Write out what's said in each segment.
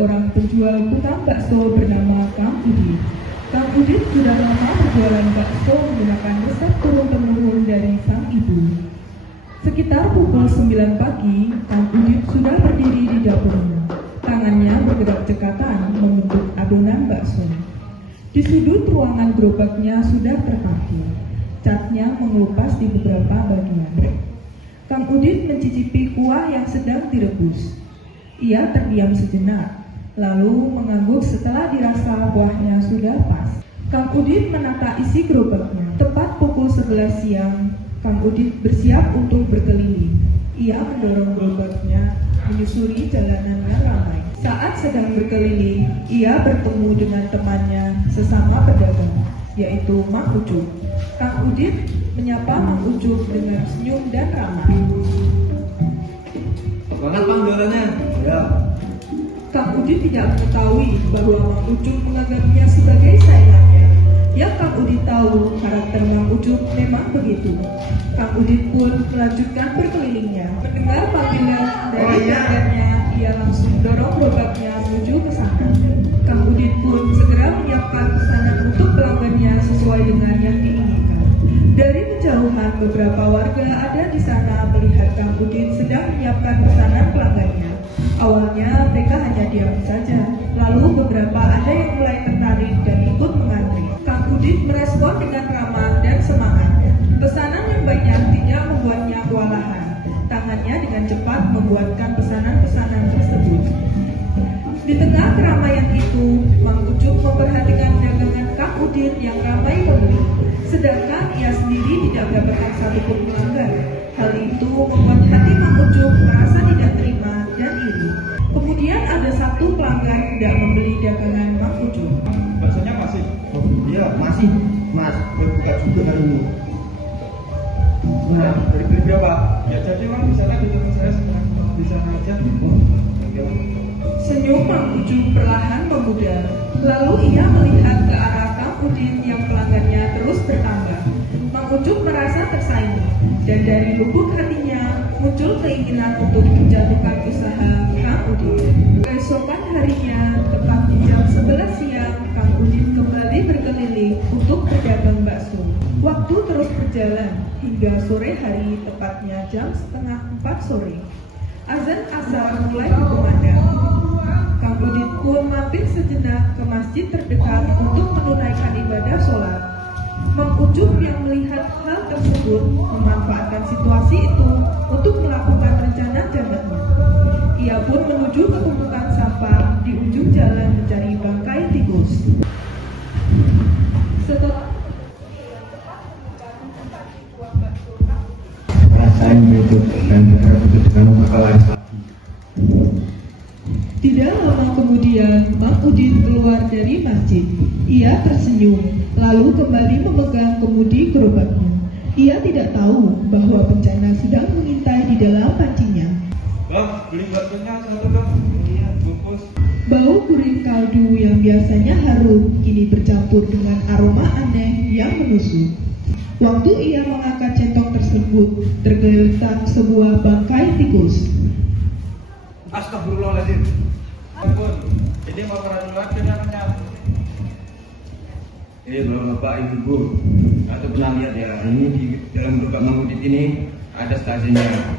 seorang penjual tukang bakso bernama Kang Udin. Kang Udin sudah lama berjualan bakso menggunakan resep turun-temurun dari sang ibu. Sekitar pukul 9 pagi, Kang Udin sudah berdiri di dapurnya. Tangannya bergerak cekatan membentuk adonan bakso. Di sudut ruangan gerobaknya sudah terparkir. Catnya mengelupas di beberapa bagian. Kang Udin mencicipi kuah yang sedang direbus. Ia terdiam sejenak, lalu mengangguk setelah dirasa kuahnya sudah pas. Kang Udin menata isi gerobaknya. Tepat pukul 11 siang, Kang Udin bersiap untuk berkeliling. Ia mendorong gerobaknya menyusuri jalanan yang ramai. Saat sedang berkeliling, ia bertemu dengan temannya sesama pedagang, yaitu Mang Ucup. Kang Udin menyapa Mang Ucup dengan senyum dan ramah. Banget Bang jualannya. Ya. Kang Udin tidak mengetahui bahwa Mang Ucup menganggapnya sebagai saingannya. Yang Kang Udin tahu, karakter Mang Ucup memang begitu. Kang Udin pun melanjutkan berkelilingnya. Mendengar panggilan dari pelanggannya, ia langsung dorong gerobaknya menuju ke sana. Kang Udin pun segera menyiapkan pesanan untuk pelanggannya sesuai dengan yang diinginkan. Dari kejauhan, beberapa warga ada di sana melihat Kang Udin sedang menyiapkan pesanan pelanggannya. Awalnya mereka hanya diam saja, lalu beberapa ada yang mulai tertarik dan ikut mengantri. Kang Udin merespon dengan ramah dan semangat. Pesanan yang banyak tidak membuatnya kewalahan. Tangannya dengan cepat membuatkan pesanan-pesanan tersebut. Di tengah keramaian itu, Mang Ucup memperhatikan dagangan Kang Udin yang ramai pembeli. Sedangkan ia sendiri tidak mendapatkan satupun pelanggan. Hal itu membuat hati Mang Ucup merasa tidak terima dan iri. Kemudian ada satu pelanggan tidak membeli dagangan Mang Ucup. Baksonya masih? Oh, iya masih, Mas. Berbuka juga hari ini. Nah, dari berapa? Ya jadi Bang, bisa lagi ketemu saya sekarang di sana aja. Senyum Mang Ucup perlahan memudar. Lalu ia melihat ke arah Kang Udin yang pelanggannya terus bertambah. Mang Ucup merasa tersaingi, dan dari lubuk hatinya muncul keinginan untuk menjatuhkan usaha Kang Udin. Keesokan harinya, tepat di jam 11 siang, Kang Udin kembali berkeliling untuk berdagang bakso. Waktu terus berjalan hingga sore hari, tepatnya jam setengah 4 sore. Azan asar mulai berkumandang. Kang Udin pun mampir sejenak ke masjid terdekat untuk menunaikan ibadah sholat. Mang Ucup yang melihat hal tersebut memanfaatkan situasi itu untuk melakukan rencana jahatnya. Ia pun menuju ke tumpukan sampah di ujung jalan mencari bangkai tikus. Setelah Rasain berikut dan berikut dengan bakal lagi. Tidak lama kemudian, Mang Udin keluar dari masjid. Ia tersenyum, lalu kembali memegang kemudi gerobaknya. Ia tidak tahu bahwa bencana sedang mengintai di dalam pancinya. Bang, beli baksonya satu dong. Iya, bungkus. Bau kuring kaldu yang biasanya harum kini bercampur dengan aroma aneh yang menusuk. Waktu ia mengangkat centong tersebut, tergeletak sebuah bangkai tikus. Astagfirullahaladzim. Ampun, ini mau duluan dengannya. Bapak Ibu, atau pernah lihat ya, ini di dalam gerobak Mang Udin ini ada stasiunnya.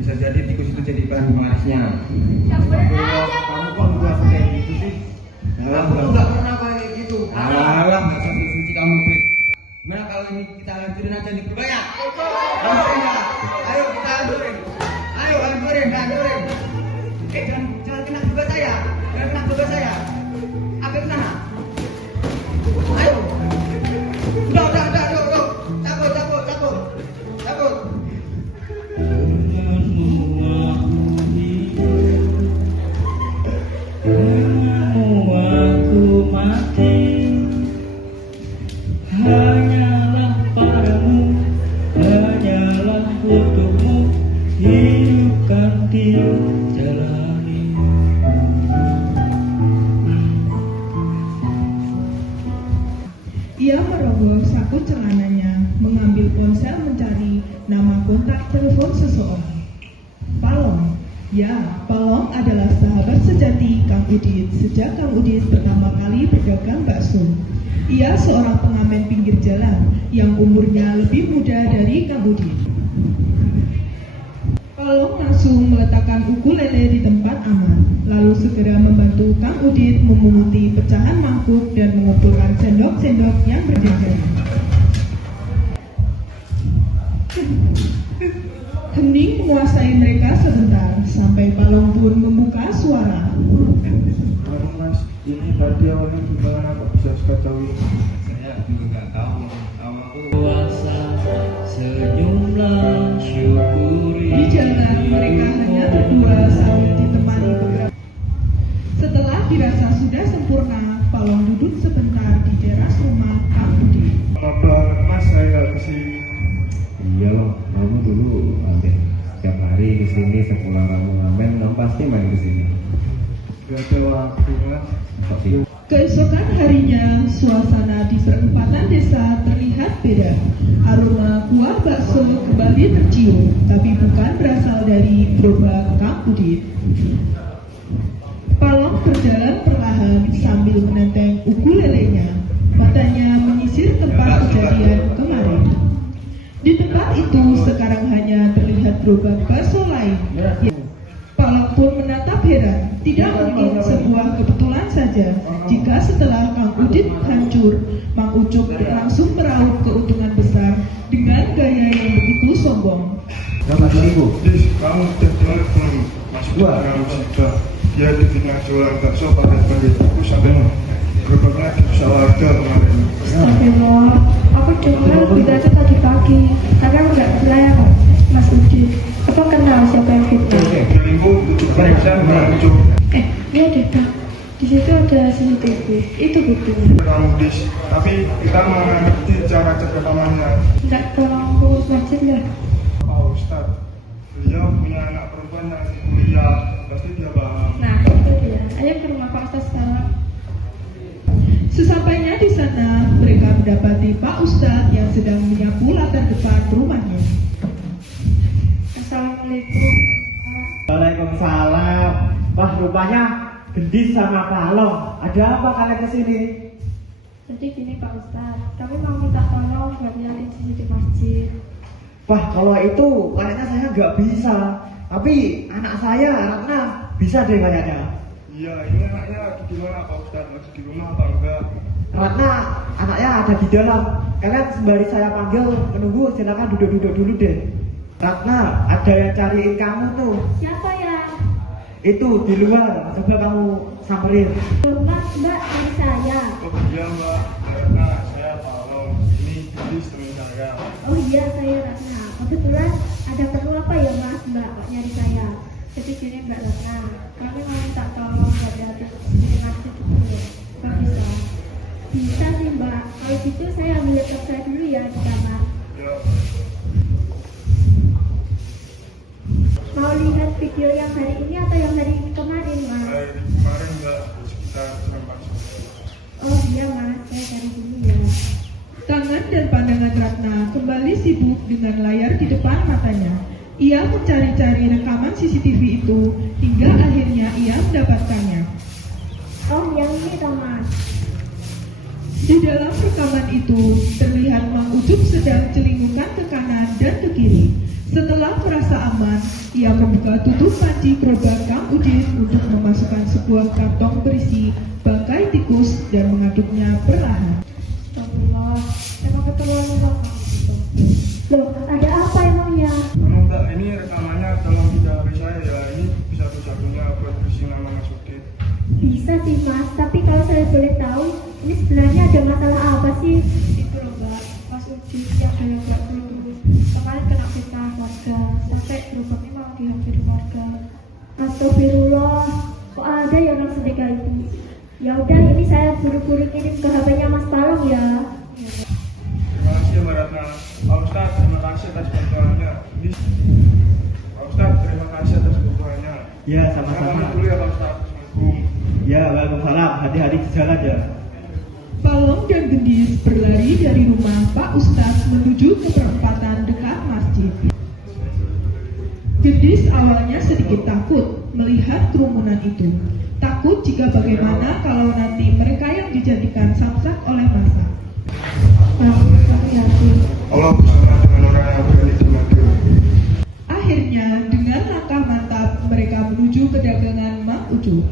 Bisa jadi tikus itu jadi bahan penglarisnya. Kamu kok udah kayak gitu sih? Kamu nggak pernah kayak gitu. Alah, nggak usah suci kamu, Beb. Gimana kalau ini kita hancurin aja di gerobak ya? Hancurin ya? Ayo kita hancurin. Ayo hancurin. Jangan kena gerobak saya. Jangan kena gerobak saya. Apa kena? Ayo. Udah. Takut. Hanyalah padamu, hanyalah untukmu, hidupkan tiup jalani. Ia merogoh saku celananya, mengambil ponsel mencari nama kontak telepon seseorang. Palong. Ya, Palong adalah sahabat sejati Kang Udin sejak Kang Udin pertama kali berdagang bakso. Ia seorang pengamen pinggir jalan yang umurnya lebih muda dari Kang Udin. Palong langsung meletakkan ukulele di tempat aman, lalu segera membantu Kang Udin memunguti pecahan mangkuk dan mengumpulkan sendok-sendok yang berjejer. Hening menguasai mereka sebentar, sampai Palong pun membuka suara. Mas, ini tadi awalnya gimana kok bisa ketahui? Saya juga nggak tahu. Awalku Puasa senyumlah syukuri. Di jalan mereka hanya berdua sambil ditemani beberapa. Setelah dirasa sudah sempurna, Palong duduk sebentar di teras rumah Kang Udin. Lama banget mas saya kesini. Iya loh, kamu dulu hampir setiap hari kesini sepulang kamu ngamen, kamu pasti main kesini. Gak ada waktu mas. Tapi Keesokan harinya, suasana di perempatan desa terlihat beda. Aroma kuah bakso kembali tercium, tapi bukan berasal dari gerobak Kang Udin. Palong berjalan perlahan sambil menenteng ukulelenya. Matanya menyisir tempat kejadian kemarin. Di tempat itu sekarang hanya terlihat gerobak bakso lain. Palong pun menatap heran. Tidak mungkin sebuah kebetulan saja jika setelah Kang Udin hancur, Mang Ucup langsung meraup keuntungan besar dengan gaya yang begitu sombong. berapa ribu? Dis, kamu udah jual belum? Mas gua kamu sudah. Dia dibilang jualan bakso pakai aku sampai gerobaknya bisa warga kemarin. Astagfirullah, aku dengar berita itu tadi pagi. Tapi aku nggak percaya kok, Mas Udin. Apa kenal siapa yang fitnah? Selingkuh, periksa, merancung. Iya deh Kak. Di situ ada CCTV. Itu buktinya. Kamu dis, tapi kita mengerti cara cegah pamannya. Nggak tolong urus masjid ya? Pak Ustadz, beliau punya anak perempuan yang kuliah, pasti dia paham. Nah, itu dia. Ayo ke rumah Pak Ustadz sekarang. Sesampainya di sana, mereka mendapati Pak Ustadz yang sedang menyapu latar depan rumahnya. Assalamualaikum. Waalaikumsalam. Wah, rupanya Gendis sama Palong. Ada apa kalian kesini? Jadi gini Pak Ustadz, kami mau minta tolong buat nyalain CCTV masjid. Wah, kalau itu kayaknya saya nggak bisa. Tapi anak saya, Ratna, bisa deh kayaknya. Iya, ini anaknya ada di mana Pak Ustadz? Masih di rumah apa enggak? Ratna, anaknya ada di dalam. Kalian sembari saya panggil menunggu, silakan duduk-duduk dulu deh. Ratna, ada yang cariin kamu tuh. Siapa ya? Itu di luar, coba kamu samperin. Mbak, ini saya. Oh iya mbak, karena saya Palong. Ini jadi teman saya. Oh iya, saya Ratna. Kebetulan ada perlu apa ya Mas Mbak kok nyari saya? Jadi gini Mbak Ratna, kami mau minta tolong buat hati di masjid dulu. Mbak bisa? Bisa sih Mbak. Kalau gitu saya ambil laptop saya dulu ya di kamar. Ya, Mau lihat video yang hari ini atau yang hari kemarin Mas? hari kemarin mbak sekitar jam 4 sore. Oh iya Mas, saya cari dulu ya. Tangan dan pandangan Ratna kembali sibuk dengan layar di depan matanya. Ia mencari-cari rekaman CCTV itu hingga akhirnya ia mendapatkannya. Oh yang ini toh Mas. Di dalam rekaman itu terlihat Mang Ucup sedang celingukan ke kanan dan ke kiri. Setelah merasa aman, ia membuka tutup panci gerobak Kang Udin untuk memasukkan sebuah kantong berisi bangkai tikus dan mengaduknya perlahan. Astagfirullah, emang keterlaluan Mbak. Loh, ada apa emangnya? Anu mbak, ini rekamannya tolong tidak HP saya ya. Ini bisa satu-satunya buat berisi nama Mas Udin. Bisa sih Mas, tapi kalau saya boleh tahu, ini sebenarnya ada masalah apa sih? Itu loh Mbak, Mas Udin yang saya buat dulu. Kemarin kena fitnah warga, sampai gerobaknya mau dihampiri warga. Astagfirullah, kok ada yang orang sedeka itu? Ya udah, ini saya buru-buru kirim ke HP-nya Mas Palong ya. Terima kasih Mbak Ratna. Pak Ustadz, terima kasih atas bantuannya. Ini Pak Ustadz, terima kasih atas bantuannya. Ya, Saya sama-sama. pamit dulu ya Pak Ustadz. Assalamualaikum. Ya, waalaikumsalam. Hati-hati di jalan ya. Palong dan Gendis berlari dari rumah Pak Ustadz menuju ke perempatan dekat masjid. Gendis Udis awalnya sedikit takut melihat kerumunan itu. Takut jika bagaimana kalau nanti mereka yang dijadikan samsak oleh massa. Allah bersama dengan orang yang berani dimanggil. Akhirnya dengan langkah mantap mereka menuju ke dagangan Mang Ucup.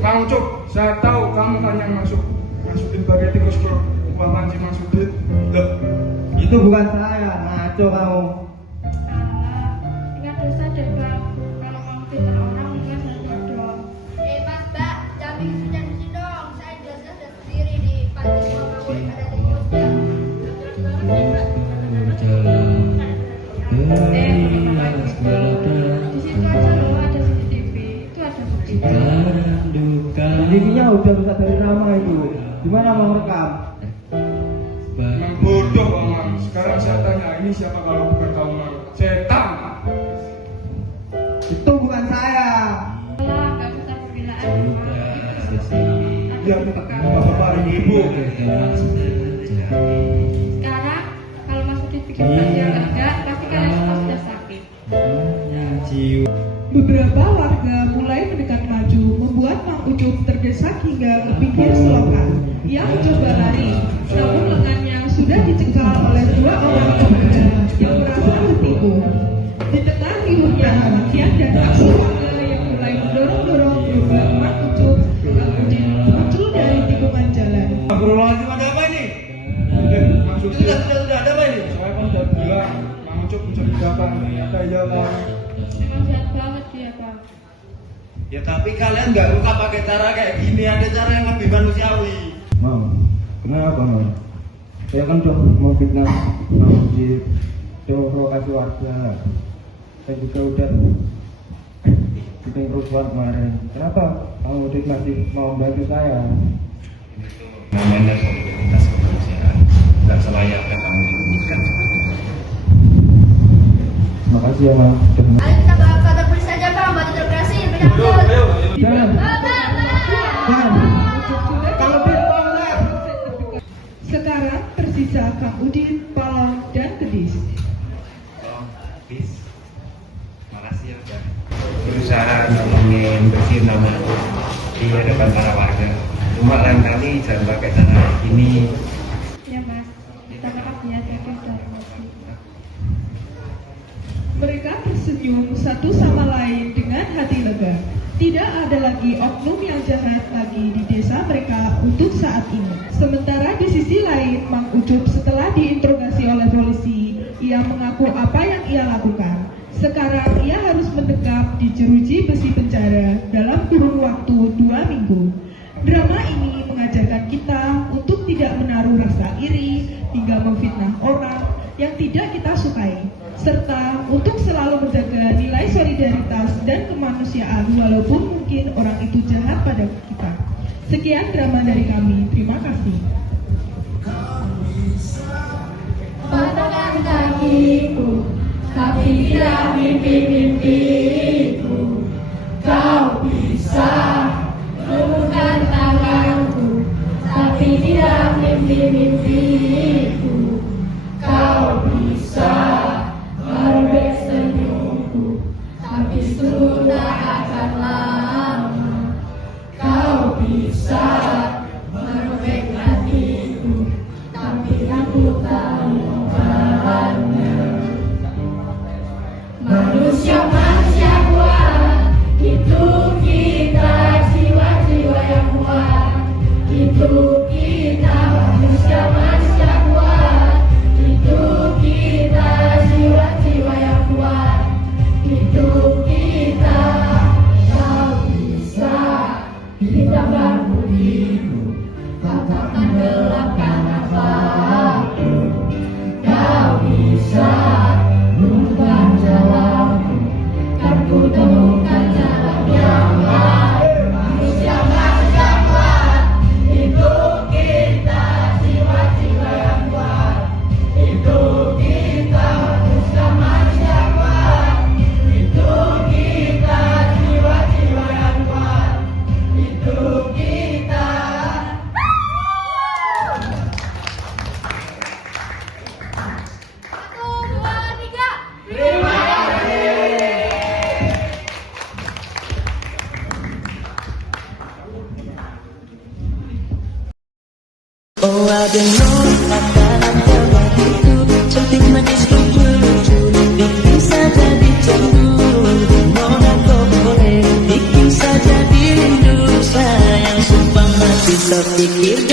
Mang Ucup, saya tahu kamu kan yang masukin bagai tikus ke rumah Panji Maksudin. Loh, Itu bukan saya, ngaco kamu. Ingat dosa deh bang, kalau mau fitnah orang ingat dong. Mas Mbak, jangan bikin hujan di sini dong. Saya jelas-jelas lihat sendiri di panti Mawar ada tikusnya. Di situ aja loh ada CCTV, itu ada bukti. TV-nya udah rusak dari lama itu. Gimana mau rekam? Mang bodoh Mang. Sekarang saya tanya, ini siapa kalau bukan kamu Mang? Setan. Itu bukan saya. Lah, nggak usah pembelaan. Dia bapak-bapak ibu. Sekarang kalau Mas Udin bikin rahasia enggak, pasti kalian semua sudah sakit. Beberapa warga mulai mendekat maju, membuat Mang Ucup terdesak hingga ke pinggir selokan. Ia mencoba lari, namun lengannya sudah dicekal oleh dua orang pemuda yang merasa tertipu. Di tengah riuhnya makian dan aksi warga yang mulai mendorong-dorong gerobak Mang Ucup, Mang Udin muncul dari tikungan jalan. Astagfirullahaladzim, ada apa ini? Maksudnya Sudah ada apa ini? saya kan udah bilang Mang Ucup mencurigakan. Kata iya Mang. Memang jahat banget dia bang. Ya tapi kalian nggak luka pakai cara kayak gini, ada cara yang lebih manusiawi. Mam, kenapa Mam? Saya kan udah mau fitnah, mau diprovokasi warga. Saya juga udah bikin kerusuhan kemarin. Kenapa kamu udah masih mau bantu saya? Namanya solidaritas kemanusiaan, nggak selayaknya kamu diberikan. Makasih ya Mam. Ayo kita bawa ke kantor polisi aja bang, buat interogasi. Jangan. Kalau dia Sekarang tersisa Kang Udin, Palon, dan Kedis. Oh, bis. Makasih ya udah berusaha nolongin bersihin nama di hadapan para warga. Cuma lain kali jangan pakai cara kayak gini. Ya mas, kita maaf ya, saya udah emosi. Mereka tersenyum satu sama lain dengan hati lega. Tidak ada lagi oknum yang jahat lagi di desa mereka untuk saat ini. Sementara di sisi lain, Mang Ucup setelah diinterogasi oleh polisi, ia mengaku apa yang ia lakukan. Sekarang ia harus mendekam di jeruji besi penjara dalam kurun waktu 2 minggu. Drama ini mengajarkan kita untuk tidak menaruh rasa iri hingga memfitnah orang yang tidak kita sukai, serta untuk selalu menjaga nilai solidaritas dan kemanusiaan walaupun mungkin orang itu jahat pada kita. Sekian drama dari kami, terima kasih. Patahkan kakiku, tapi tidak mimpi-mimpiku. Kau bisa melukan tanganku, tapi tidak mimpi-mimpiku. Kau bisa merobek senyumku, tapi sudah akan lama. Kau bisa merobek hatiku, tapi aku tak mengubahnya. Manusia ada makanan terbagiku, cantik manis lucu-lucu, bikin saja dicemburu. Nona kau boleh bikin saja dirindu, sayang sumpah mati terpikir.